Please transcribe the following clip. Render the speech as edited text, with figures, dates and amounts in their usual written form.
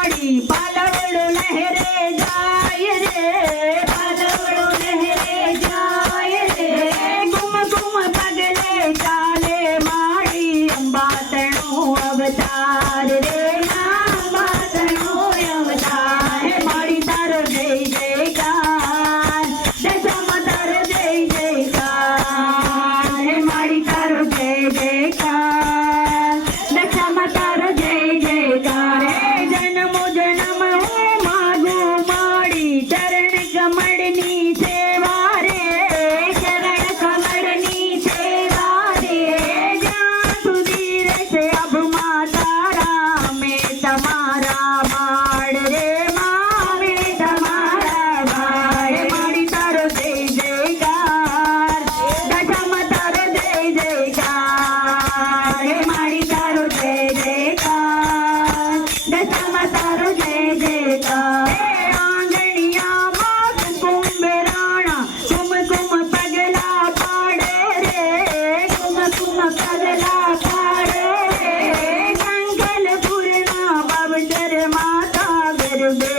माड़ी पालवड़ो लहरे जाय रे पालवड़ो लहरे जाय रे गुम गुम पगले चाले माड़ी अंबातणो अवतार रे अंबातणो अवतार हे माड़ी तारो जय जयकार दशमा तारो जय जयकार हे माड़ी तारो जय जयकार दशमा तारो जय जयकार हे जन्मो जन्म हूँ मागू माड़ी चरण कमळनी सेवा रे चरण कमळनी सेवा रे ज्યાં સુધી રહેશે અભમાં તારા મેં તમારા બાળ રે માં મેં તમારા બાળ માડી તારો જય જયકાર દશામાં તારો જય જયકાર હે માડી તારો જય જયકાર દશામાં તારો જય જયકાર હે આંગણિયામાં કુંભ રાણા કુમ પગલા પાડે રે કુમ પગલા પાડે રે કંકલ પૂર્ણા બાબચર માતા ગરબે